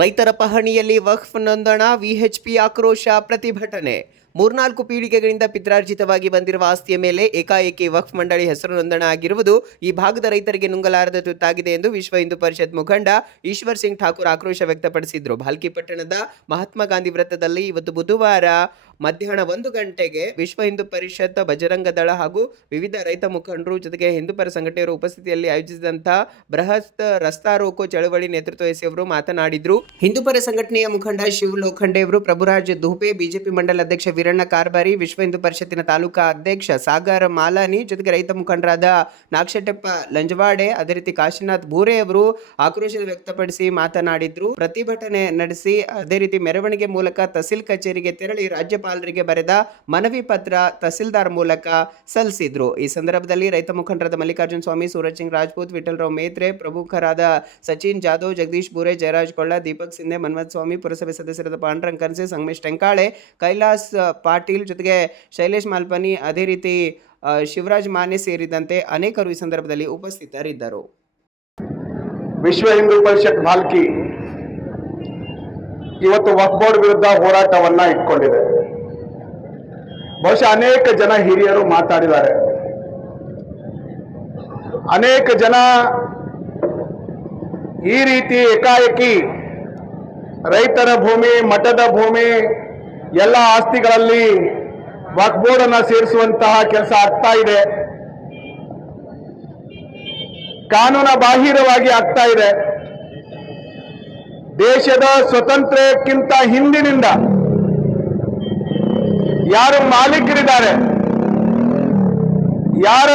ರೈತರ ಪಹಣಿಯಲ್ಲಿ ವಕ್ಫ್ ನೋಂದಣ ವಿಎಚ್ಪಿ ಆಕ್ರೋಶ ಪ್ರತಿಭಟನೆ. 3-4 ಪೀಳಿಗೆಗಳಿಂದ ಪಿತ್ರಾರ್ಜಿತವಾಗಿ ಬಂದಿರುವ ಆಸ್ತಿಯ ಮೇಲೆ ಏಕಾಏಕಿ ವಕ್ಫ್ ಮಂಡಳಿ ಹೆಸರು ನೋಂದಣ ಆಗಿರುವುದು ಈ ಭಾಗದ ರೈತರಿಗೆ ನುಂಗಲಾರದ ತುತ್ತಾಗಿದೆ ಎಂದು ವಿಶ್ವ ಹಿಂದೂ ಪರಿಷತ್ ಮುಖಂಡ ಈಶ್ವರ್ ಸಿಂಗ್ ಠಾಕೂರ್ ಆಕ್ರೋಶ ವ್ಯಕ್ತಪಡಿಸಿದರು. ಭಾಲ್ಕಿ ಪಟ್ಟಣದ ಮಹಾತ್ಮ ಗಾಂಧಿ ವೃತ್ತದಲ್ಲಿ ಇವತ್ತು ಬುಧವಾರ ಮಧ್ಯಾಹ್ನ 1 ಗಂಟೆಗೆ ವಿಶ್ವ ಹಿಂದೂ ಪರಿಷತ್, ಬಜರಂಗ ದಳ ಹಾಗೂ ವಿವಿಧ ರೈತ ಮುಖಂಡರು ಜೊತೆಗೆ ಹಿಂದೂ ಪರ ಸಂಘಟನೆಯರ ಉಪಸ್ಥಿತಿಯಲ್ಲಿ ಆಯೋಜಿಸಿದಂತಹ ಬೃಹತ್ ರಸ್ತಾ ರೋಕೋ ಚಳವಳಿ ನೇತೃತ್ವ ವಹಿಸಿ ಅವರು ಮಾತನಾಡಿದರು. ಹಿಂದೂ ಪರ ಸಂಘಟನೆಯ ಮುಖಂಡ ಶಿವ್ ಲೋಖಂಡೆ ಅವರು, ಪ್ರಭುರಾಜ್ ದುಹ್ಪೆ, ಬಿಜೆಪಿ ಮಂಡಲ ಅಧ್ಯಕ್ಷ ವೀರಣ್ಣ ಕಾರ್ಬಾರಿ, ವಿಶ್ವ ಹಿಂದೂ ಪರಿಷತ್ತಿನ ತಾಲೂಕಾ ಅಧ್ಯಕ್ಷ ಸಾಗರ್ ಮಾಲಾನಿ ಜೊತೆಗೆ ರೈತ ಮುಖಂಡರಾದ ನಾಗಶೆಟ್ಟಪ್ಪ ಲಂಜವಾಡೆ, ಅದೇ ರೀತಿ ಕಾಶಿನಾಥ್ ಭೂರೆ ಅವರು ಆಕ್ರೋಶ ವ್ಯಕ್ತಪಡಿಸಿ ಮಾತನಾಡಿದ್ರು. ಪ್ರತಿಭಟನೆ ನಡೆಸಿ ಅದೇ ರೀತಿ ಮೆರವಣಿಗೆ ಮೂಲಕ ತಹಸೀಲ್ ಕಚೇರಿಗೆ ತೆರಳಿ ರಾಜ್ಯಪಾಲರಿಗೆ ಬರೆದ ಮನವಿ ಪತ್ರ ತಹಸೀಲ್ದಾರ್ ಮೂಲಕ ಸಲ್ಲಿಸಿದ್ರು. ಈ ಸಂದರ್ಭದಲ್ಲಿ ರೈತ ಮುಖಂಡರಾದ ಮಲ್ಲಿಕಾರ್ಜುನ್ ಸ್ವಾಮಿ, ಸೂರಜ್ ಸಿಂಗ್ ರಾಜ್ಪೂತ್, ವಿಠಲರಾವ್ ಮೇತ್ರೆ, ಪ್ರಮುಖರಾದ ಸಚಿನ್ ಜಾಧವ್, ಜಗದೀಶ್ ಬೂರೆ, ಜಯರಾಜ್ ಕೊಳ್ಳ, ದೀಪಕ್ ಸಿಂಧೆ, ಮನ್ಮಥ್ ಸ್ವಾಮಿ, ಪುರಸಭೆ ಸದಸ್ಯರಾದ ಪಾಂಡುರಂಗ್ ಕನ್ಸೆ, ಸಂಗಮೇಶ್ ಟೆಂಕಾಳೆ, ಕೈಲಾಸ್ ಪಾಟೀಲ್ ಜೊತೆಗೆ ಶೈಲೇಶ್ ಮಾಲ್ಪನಿ, ಅದೇ ರೀತಿ ಶಿವರಾಜ್ ಮಾನೆ ಸೇರಿದಂತೆ ಅನೇಕರು ಈ ಸಂದರ್ಭದಲ್ಲಿ ಉಪಸ್ಥಿತರಿದ್ದರು. ವಿಶ್ವ ಹಿಂದೂ ಪರಿಷತ್ ಭಾಲ್ಕಿ ಇವತ್ತು ವಕ್ಫ್ ಬೋರ್ಡ್ ವಿರುದ್ಧ ಹೋರಾಟವನ್ನ ಇಟ್ಕೊಂಡಿದೆ. ಬಹುಶಃ ಅನೇಕ ಜನ ಹಿರಿಯರು ಮಾತಾಡಿದ್ದಾರೆ. ಅನೇಕ ಜನ ಈ ರೀತಿ ಏಕಾಏಕಿ ರೈತರ ಭೂಮಿ, ಮಠದ ಭೂಮಿ, ಎಲ್ಲ ಆಸ್ತಿಗಳಲ್ಲಿ ವಕ್ಫ್ ಬೋರ್ಡ್ ಅನ್ನ ಸೇರಿಸುವಂತಹ ಕೆಲಸ ಆಗ್ತಾ ಇದೆ. ಕಾನೂನ ಬಾಹಿರವಾಗಿ ಆಗ್ತಾ ಇದೆ. ದೇಶದ ಸ್ವತಂತ್ರಕ್ಕಿಂತ ಹಿಂದಿನಿಂದ ಯಾರು ಮಾಲೀಕರಿದ್ದಾರೆ, ಯಾರ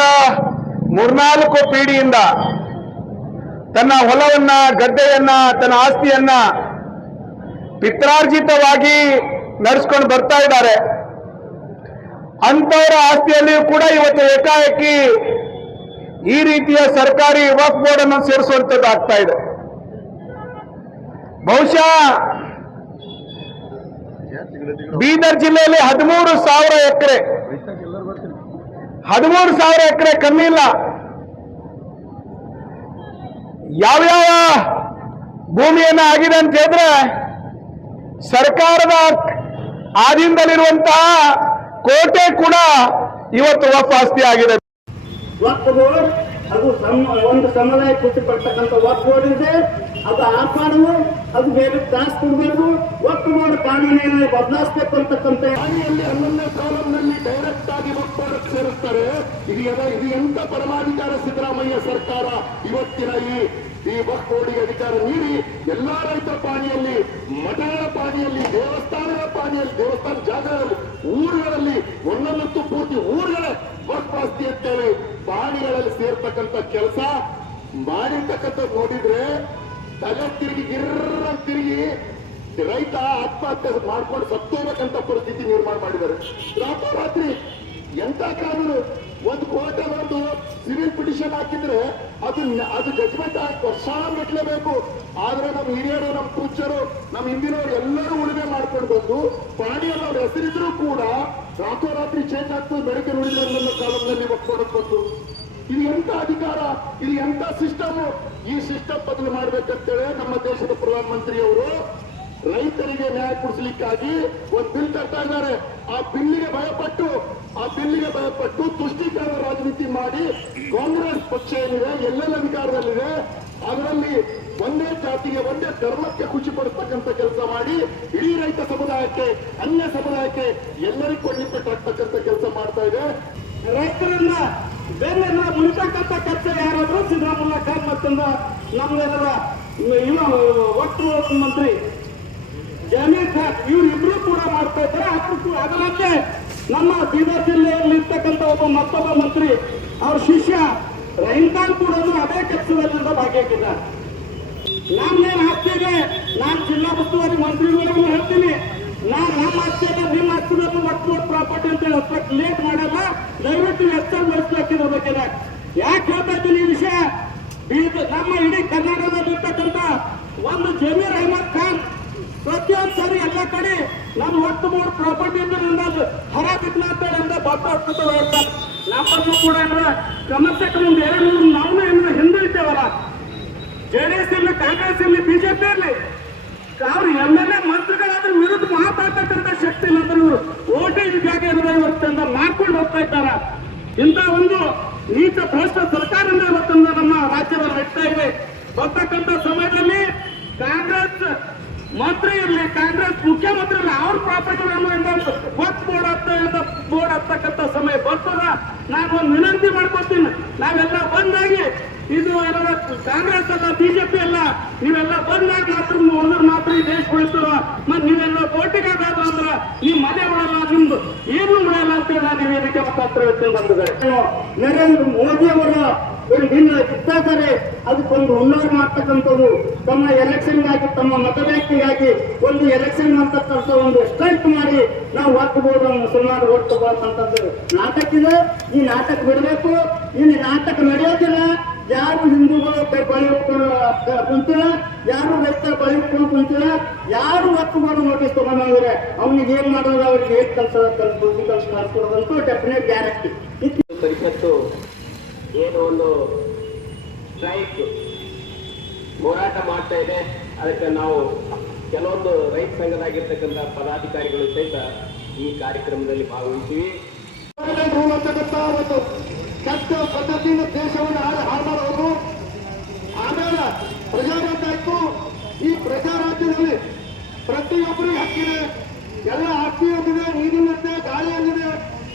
3-4 ಪೀಳಿಗೆಯಿಂದ ತನ್ನ ಹೊಲವನ್ನ, ಗದ್ದೆಯನ್ನ, ತನ್ನ ಆಸ್ತಿಯನ್ನ ಪಿತ್ರಾರ್ಜಿತವಾಗಿ ನಡೆಸ್ಕೊಂಡು ಬರ್ತಾ ಇದ್ದಾರೆ, ಅಂತವರ ಆಸ್ತಿಯಲ್ಲಿಯೂ ಕೂಡ ಇವತ್ತು ಏಕಾಏಕಿ ಈ ರೀತಿಯ ಸರ್ಕಾರಿ ವಕ್ಫ್ ಬೋರ್ಡ್ ಅನ್ನು ಸೇರಿಸುವಂಥದ್ದು ಆಗ್ತಾ ಇದೆ. ಬಹುಶಃ ಬೀದರ್ ಜಿಲ್ಲೆಯಲ್ಲಿ 13,000 ಎಕರೆ, 13,000 ಎಕರೆ ಕಮ್ಮಿ ಇಲ್ಲ. ಯಾವ್ಯಾವ ಭೂಮಿಯನ್ನ ಆಗಿದೆ ಅಂತ ಹೇಳಿದ್ರೆ ಸರ್ಕಾರದ ಆಧೀನದಲ್ಲಿರುವಂತಹ ಕೋಟೆ ಕೂಡ ಇವತ್ತು ವಕ್ಫ್ ಆಸ್ತಿ ಆಗಿದೆ. ವಕ್ಫ್ ಬೋರ್ಡ್ ಅದು ಒಂದು ಸಮುದಾಯ ಖುಷಿ ಪಡ್ತಕ್ಕಂಥ ವಕ್ಫ್ ಬೋರ್ಡ್ ಇದೆ. ಅದು ಆಫ್ ಮಾಡುವ, ಅದು ಬೇರೆ ತ್ರಾಸ ಕೊಡಬೇಕು. ವಕ್ಫ್ ಬೋರ್ಡ್ ಕಾನೂನಿನಲ್ಲಿ ಬದಲಾಯಿಸಬೇಕು ಅಂತಕ್ಕಂಥ ಹಾನಿಯಲ್ಲಿ 11ನೇ ಕಾಲಂನಲ್ಲಿ ಡೈರೆಕ್ಟ್ ಆಗಿ ವಕ್ಫ್ ಬೋರ್ಡ್ ಸೇರಿಸ್ತಾರೆ. ಇದು ಎಂತ ಪರಮಾಧಿಕಾರ ಸಿದ್ದರಾಮಯ್ಯ ಸರ್ಕಾರ ಇವತ್ತಿನ ಈ ವಕ್ಫ್ ಬೋರ್ಡ್ಗೆ ಅಧಿಕಾರ ನೀಡಿ ಎಲ್ಲಾ ರೈತರ ಪಾಣಿಯಲ್ಲಿ, ಮಠಗಳ ಪಾಣಿಯಲ್ಲಿ, ದೇವಸ್ಥಾನಗಳ ಪಾಣಿಯಲ್ಲಿ, ದೇವಸ್ಥಾನ ಜಾಗಗಳಲ್ಲಿ, ಊರುಗಳಲ್ಲಿ, ಒಂದೊಂದು ಪೂರ್ತಿ ಊರುಗಳ ವಕ್ಫ್ ಆಸ್ತಿ ಅಂತೇಳಿ ಪಾಣಿಗಳಲ್ಲಿ ಸೇರ್ತಕ್ಕಂಥ ಕೆಲಸ ಮಾಡಿರ್ತಕ್ಕಂಥ ನೋಡಿದ್ರೆ ತಲೆ ತಿರುಗಿ ತಿರುಗಿ ರೈತ ಆತ್ಮಹತ್ಯೆ ಮಾಡ್ಕೊಂಡು ಸತ್ತೋಗ್ಬೇಕಂತ ಪರಿಸ್ಥಿತಿ ನಿರ್ಮಾಣ ಮಾಡಿದ್ದಾರೆ. ರಾತ್ರಿ ಎಂತ ಕಾನೂನು, ಒಂದು ಕೋರ್ಟ್ ಒಂದು ಸಿವಿಲ್ ಪಿಟಿಷನ್ ಹಾಕಿದ್ರೆ ಅದು ಜಜ್ಮೆಂಟ್ ಆಗಿ ವರ್ಷಾನ್ಗಟ್ಲೇಬೇಕು. ಆದ್ರೆ ನಮ್ಮ ಹಿರಿಯರು, ನಮ್ಮ ಪೂಜ್ಯರು, ನಮ್ಮ ಹಿಂದಿನವರು ಎಲ್ಲರೂ ಉಳಿಮೆ ಮಾಡ್ಕೊಂಡು ಬಂದು ಪಾಣಿಯಲ್ಲಿ ಅವ್ರ ಹೆಸರಿದ್ರು ಕೂಡ ರಾತ್ರೋರಾತ್ರಿ ಚೇಂಜ್ ಆಗ್ತದೆ. ಬೆಳಗ್ಗೆ ನುಡಿದ ಕಾಲದಲ್ಲಿ ಒಪ್ಕೊಡಕ್ ಬಂತು. ಇದು ಎಂತ ಅಧಿಕಾರ, ಇದು ಎಂತ ಸಿಸ್ಟಮ್? ಈ ಸಿಸ್ಟಮ್ ಬದಲು ಮಾಡ್ಬೇಕಂತೇಳಿ ನಮ್ಮ ದೇಶದ ಪ್ರಧಾನಮಂತ್ರಿಯವರು ರೈತರಿಗೆ ನ್ಯಾಯ ಕೊಡಿಸಲಿಕ್ಕಾಗಿ ಒಂದು ಬಿಲ್ ತರ್ತಾ ಇದ್ದಾರೆ. ಆ ಬಿಲ್ಲಿಗೆ ಭಯಪಟ್ಟು ತುಷ್ಟೀಕರಣ ರಾಜನೀತಿ ಮಾಡಿ ಕಾಂಗ್ರೆಸ್ ಪಕ್ಷ ಏನಿದೆ, ಎಲ್ಲೆಲ್ಲ ಅಧಿಕಾರದಲ್ಲಿದೆ, ಅದರಲ್ಲಿ ಒಂದೇ ಜಾತಿಗೆ, ಒಂದೇ ಧರ್ಮಕ್ಕೆ ಖುಷಿ ಪಡಿಸ್ತಕ್ಕಂಥ ಕೆಲಸ ಮಾಡಿ ಇಡೀ ರೈತ ಸಮುದಾಯಕ್ಕೆ, ಅನ್ಯ ಸಮುದಾಯಕ್ಕೆ ಎಲ್ಲರಿಗೂ ಕೊಂಡಿಪಟ್ಟಾಗ್ತಕ್ಕಂಥ ಕೆಲಸ ಮಾಡ್ತಾ ಇದೆ. ರೈತರನ್ನ ಬೆನ್ನ ಮುಳಿತಕ್ಕಂಥ ಕೆಲಸ ಯಾರಾದ್ರೂ ಸಿದ್ದರಾಮಯ್ಯ ಖಾನ್ ಮತ್ತೊಂದ ನಮ್ಮೆಲ್ಲರ ವಕ್ಫ್ ಮಂತ್ರಿ ಜಮೀರ್ ಖಾನ್ ಇವರಿಬ್ರು ಕೂಡ ಮಾಡ್ತಾ ಇದ್ದಾರೆ. ಅದರಂತೆ ನಮ್ಮ ಬೀದರ್ ಜಿಲ್ಲೆಯಲ್ಲಿ ಇರ್ತಕ್ಕಂಥ ಮತ್ತೊಬ್ಬ ಮಂತ್ರಿ, ಅವ್ರ ಶಿಷ್ಯ ರಹೀಂ ಖಾನ್ ಕೂಡ ಅದೇ ಕೆಲಸದಲ್ಲಿ ಭಾಗಿಯಾಗಿದ್ದಾರೆ. ನಮ್ಮೇನು ಆಸ್ತಿಗೆ ನಾನು ಜಿಲ್ಲಾ ಉಸ್ತುವಾರಿ ಮಂತ್ರಿಗಳಿಗೂ ಹೇಳ್ತೀನಿ, ನಮ್ಮ ಆಸ್ತಿಗೆ ನಿಮ್ಮ ಆಸ್ತಿಗಳನ್ನು ವಕ್ಫ್ ಪ್ರಾಪರ್ಟಿ ಅಂತ ಹೇಳಿ ಲೇಟ್ ಮಾಡಲ್ಲ. ದಯವಿಟ್ಟು ಎಚ್ಚರ ವಹಿಸ್ಬೇಕಿದ್ರ ಬಗ್ಗೆ ಯಾಕೆ ಹೇಳ್ತಾ ಇದ್ದೀನಿ ಈ ವಿಷಯ? ನಮ್ಮ ಇಡೀ ಕರ್ನಾಟಕದಲ್ಲಿರ್ತಕ್ಕಂಥ ಒಂದು ಜಮೀರ್ ಅಹಮದ್ ಖಾನ್ ಪ್ರತಿಯೊಂದು ಸರಿ ಎಲ್ಲ ಕಡೆ ನಮ್ಮ ವಕ್ಫ್ ಬೋರ್ಡ್ ಪ್ರಾಪರ್ಟಿ ಹರ ಬಿತ್ತಲ ಅಂತ ಹೇಳಿ ಬಾಪಾಡ್ಕೊತ ಹೇಳ್ತಾರೆ. ನಮ್ಮನ್ನು ಕೂಡ ಕ್ರಮಕ್ಕೆ ಒಂದು 2-3 ನಾವು ಹಿಂದೆ ಇದ್ದೇವಲ್ಲ, JDS ಇರಲಿ, ಕಾಂಗ್ರೆಸ್ ಇರಲಿ, ಬಿಜೆಪಿ ಇರಲಿ, ಇಂಥ ಒಂದು ನೀಚ ಭ್ರಷ್ಟ ಸರ್ಕಾರದಿಂದ ಇವತ್ತೊಂದು ನಮ್ಮ ರಾಜ್ಯವನ್ನು ನಡೆಸ್ತಾ ಇದೆ. ಬರ್ತಕ್ಕಂಥ ಸಮಯದಲ್ಲಿ ಕಾಂಗ್ರೆಸ್ ಮಂತ್ರಿ ಇರಲಿ, ಕಾಂಗ್ರೆಸ್ ಮುಖ್ಯಮಂತ್ರಿ ಇರಲಿ, ಅವ್ರ ಪ್ರಾಪರ್ಟಿಗಳನ್ನು ವಕ್ಫ್ ಬೋರ್ಡ್ ಹತ್ತಕ್ಕಂಥ ಸಮಯ ಬರ್ತದ. ನಾನು ಒಂದು ವಿನಂತಿ ಮಾಡ್ಕೊತೀನಿ, ನಾವೆಲ್ಲ ಬಂದಾಗಿ ಇದು ಎಲ್ಲ ಕಾಂಗ್ರೆಸ್ ಅಲ್ಲ, ಬಿಜೆಪಿ ಅಲ್ಲ, ನೀವೆಲ್ಲ ಬಂದಾಗ ಮಾತ್ರ ಉಳಿದ್ರೆ ಮಾತ್ರ ಈ ದೇಶ ಉಳಿತದ. ಮತ್ತೆ ನೀವೆಲ್ಲ ಓಟಿಗಾದ ಅಂದ್ರ ನಿಮ್ ಮನೆ ಉಳಲ್ಲ, ನಿಮ್ದು ಏನು ಉಳಿಯಲ್ಲ ಅಂತ ನಾನು ನಿವೇದಿಕೆ ಮುಖಾಂತರ ಬಂದಿದ್ದಾರೆ. ನರೇಂದ್ರ ಮೋದಿ ಅವರ ಒಂದು ಇದ್ದಾರೆ, ಅದಕ್ಕೊಂದು ಹುನ್ನಾರ ಮಾಡ್ತಕ್ಕಂಥದ್ದು, ತಮ್ಮ ಎಲೆಕ್ಷನ್ಗಾಗಿ, ತಮ್ಮ ಮತಬ್ಯಾಂಕಿಗಾಗಿ ಒಂದು ಎಲೆಕ್ಷನ್ ಮಾಡ್ತಕ್ಕಂಥ ಒಂದು ಸ್ಟ್ರೈಕ್ ಮಾಡಿ ನಾವು ವಕ್ಫ್ ಬೋರ್ಡ್ ಮುಸಲ್ಮಾನರು ಓಟ್ ತಗೋತಕ್ಕಂಥದ್ದು ನಾಟಕ ಇದೆ. ಈ ನಾಟಕ ಬಿಡಬೇಕು. ಈ ನಾಟಕ ನಡೆಯೋದಿಲ್ಲ. ಯಾರು ಹಿಂದೂಗಳು ಬಳಿ ಕುಂತಿಲ್ಲ, ಯಾರು ರೈತರ ಬಳಿ ಕುಂತಿಲ್ಲ, ಯಾರು ವಕ್ಫ್ ಬೋರ್ಡ್ ನೋಟಿಸ್ ತಗೊಂಡ್ರೆ ಅವ್ನಿಗೆ ಏನ್ ಮಾಡೋದು, ಅವ್ರಿಗೆ ಏನ್ ಬುದ್ಧಿ ಕಲ್ಸ್ಕೊಡೋದಂತೂ ಡೆಫಿನೆಟ್ ಗ್ಯಾರಂಟಿ. ಪರಿಷತ್ತು ಏನು ಒಂದು ಸ್ಟ್ರೈಕ್ ಹೋರಾಟ ಮಾಡ್ತಾ ಇದೆ, ಅದಕ್ಕೆ ನಾವು ಕೆಲವೊಂದು ರೈತ ಸಂಘದಾಗಿರ್ತಕ್ಕಂಥ ಪದಾಧಿಕಾರಿಗಳು ಸಹಿತ ಈ ಕಾರ್ಯಕ್ರಮದಲ್ಲಿ ಭಾಗವಹಿಸಿವಿ. ಒಂದು ಕೆಟ್ಟ ಪದ್ಧತಿಯಿಂದ ದೇಶವನ್ನು ಹಾಳು ಮಾಡೋರು. ಆಮೇಲೆ ಪ್ರಜಾರಾಜ್ಯ ಆಯ್ತು. ಈ ಪ್ರಜಾರಾಜ್ಯದಲ್ಲಿ ಪ್ರತಿಯೊಬ್ಬರಿಗೆ ಹಕ್ಕಿದೆ, ಎಲ್ಲ ಹಕ್ಕಿ ಅಂದಿದೆ, ನೀರಿನಂತೆ, ಗಾಳಿ ಅಂದಿದೆ.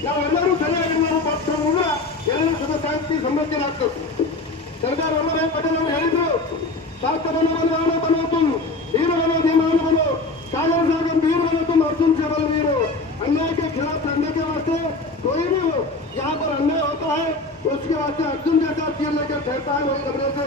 ನಾವೆಲ್ಲರೂ ಸರಿಯಾಗಿ ನಾವು ಪಕ್ಷವನ್ನ ಎಲ್ಲರೂ ಸದಸ್ಯ ಸಂಬಂಧಿಸಲಾಗ್ತದೆ. ಸರ್ದಾರ್ ವಲ್ಲಭಾಯ್ ಪಟೇಲ್ ಅವರು ಹೇಳಿದ್ರು, ಶಾಸ್ತ್ರವನ್ನು बनो वीर बनो धीमान बनो काले साहब वीर बनो तुम अर्जुन से बल वीर हो। अन्याय के खिलाफ लड़ने के वास्ते कोई भी हो, यहाँ पर अन्याय होता है उसके वास्ते अर्जुन जैसा तीर लेकर ठहरता है, वही घबरे से